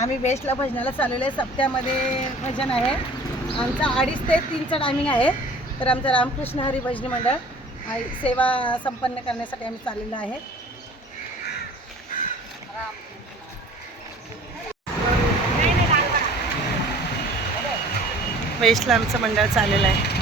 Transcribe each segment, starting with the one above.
आम्ही वेस्टला भजनाला चाललेलो आहे. सप्त्यामध्ये भजन आहे. आमचा अडीच ते तीनचा टायमिंग आहे. तर आमचं रामकृष्ण हरी भजनी मंडळ सेवा संपन्न करण्यासाठी आम्ही चाललेलो आहे. वेस्टला आमचं मंडळ चाललेलं आहे.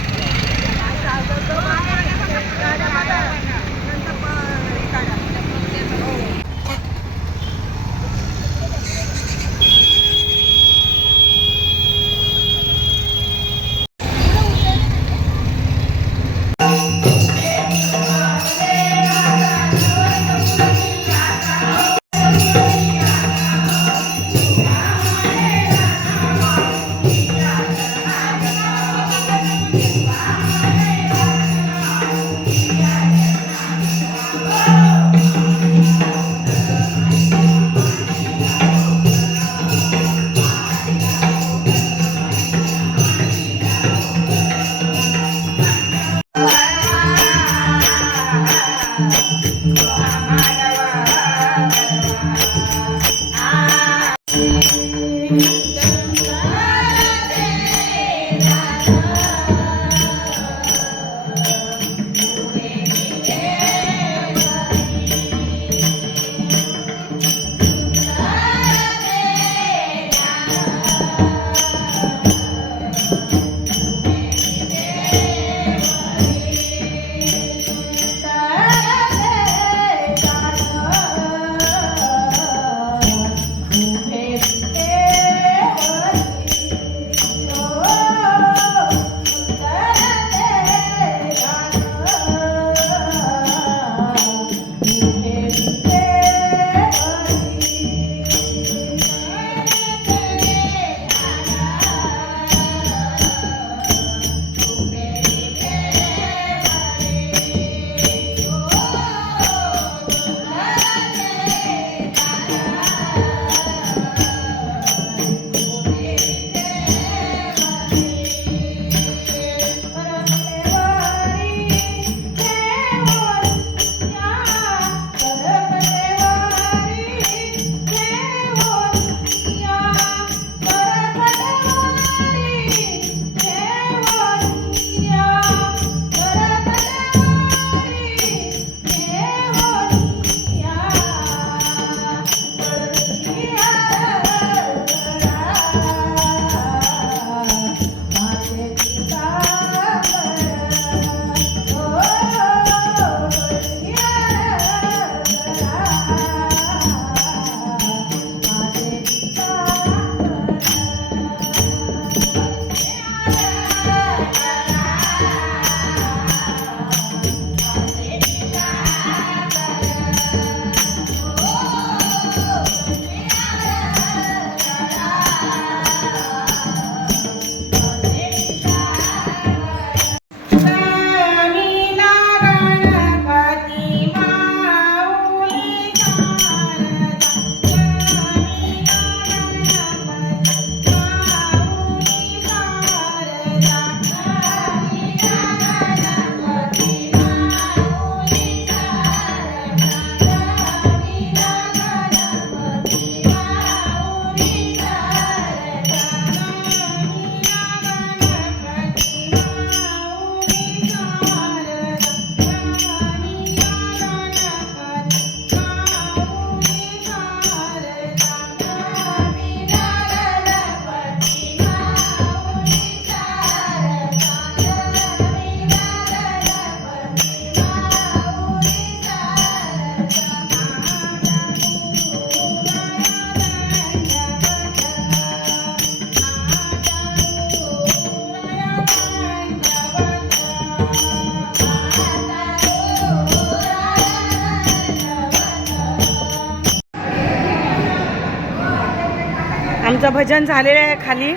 आमचं भजन झालेलं आहे खाली.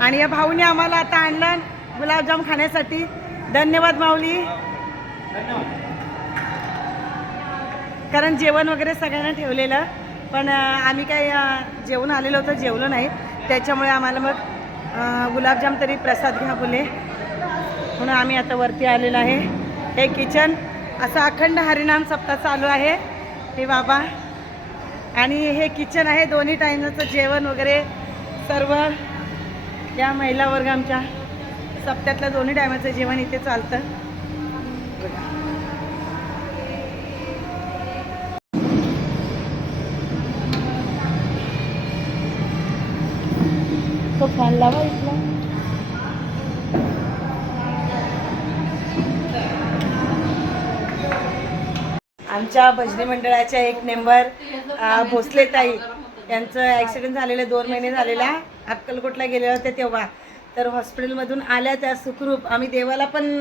आणि या भाऊने आम्हाला आता आणलं गुलाबजाम खाण्यासाठी. धन्यवाद माऊली. कारण जेवण वगैरे सगळ्यांना ठेवलेलं. पण आम्ही काय जेवण आलेलो होतो जेवलो नाही. त्याच्यामुळे आम्हाला मग गुलाबजाम तरी प्रसाद घ्या बोले म्हणून आम्ही आता वरती आलेलो आहे. हे किचन असं अखंड हरिनाम सप्ताह चालू आहे. हे बाबा आणि हे किचन आहे दोन्ही टाईमचं जेवण वगैरे सर्व या महिला वर्ग आमच्या. सप्त्यातलं दोन्ही टायमाचं जेवण इथे चालतं. तो फॅन लावा आमच्या भजनी मंडळाच्या एक मेंबर भोसलेताई भोसले ताई यांचं ॲक्सिडेंट झालेलं दोन महिने झालेला अक्कलकोटला गेले होते तेव्हा. तर हॉस्पिटलमधून आल्या त्या सुखरूप. आम्ही देवाला पण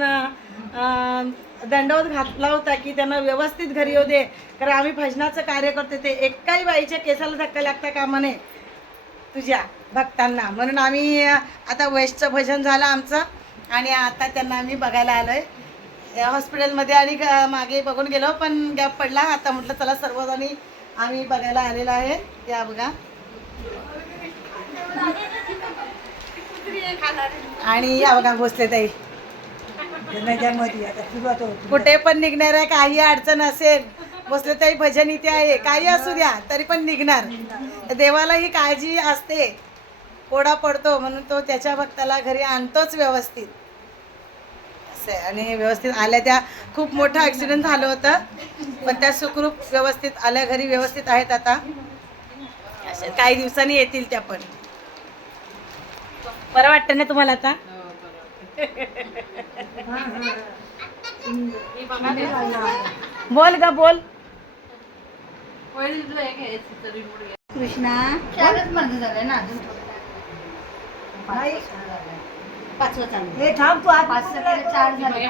दंडवत घातला होता की त्यांना व्यवस्थित घरी येऊ दे. कारण आम्ही भजनाचं कार्य करते ते एकाही बाईच्या केसाला धक्का लागता कामा नये. तुझ्या भक्तांना. म्हणून आम्ही आता वेस्टचं भजन झालं आमचं. आणि आता त्यांना आम्ही बघायला आलो आहे हॉस्पिटलमध्ये आणि मागे बघून गेलो पण गॅप पडला. आता म्हटलं चला सर्वजणी आम्ही बघायला आलेलो आहे. या बघा. आणि या बघा भोसले ताई कुठे पण निघणार आहे काही अडचण असेल बसले तरी भजन इथे आहे काही असू द्या तरी पण निघणार. देवाला ही काळजी असते. कोडा पडतो म्हणून तो त्याच्या भक्ताला घरी आणतोच व्यवस्थित. आहे. आणि व्यवस्थित आल्या त्या खूप मोठं ॲक्सिडेंट झालं होतं. पण त्या सुखरूप व्यवस्थित आल्या घरी व्यवस्थित आहेत आता. काही दिवसांनी येतील त्या पण. बरं वाटतं ना तुम्हाला आता? बोल ग बोल. कृष्णा. चारच मध्ये झालंय ना अजून. पाचवं चालू. हे थांब तू आज पाच सहा चार झाले.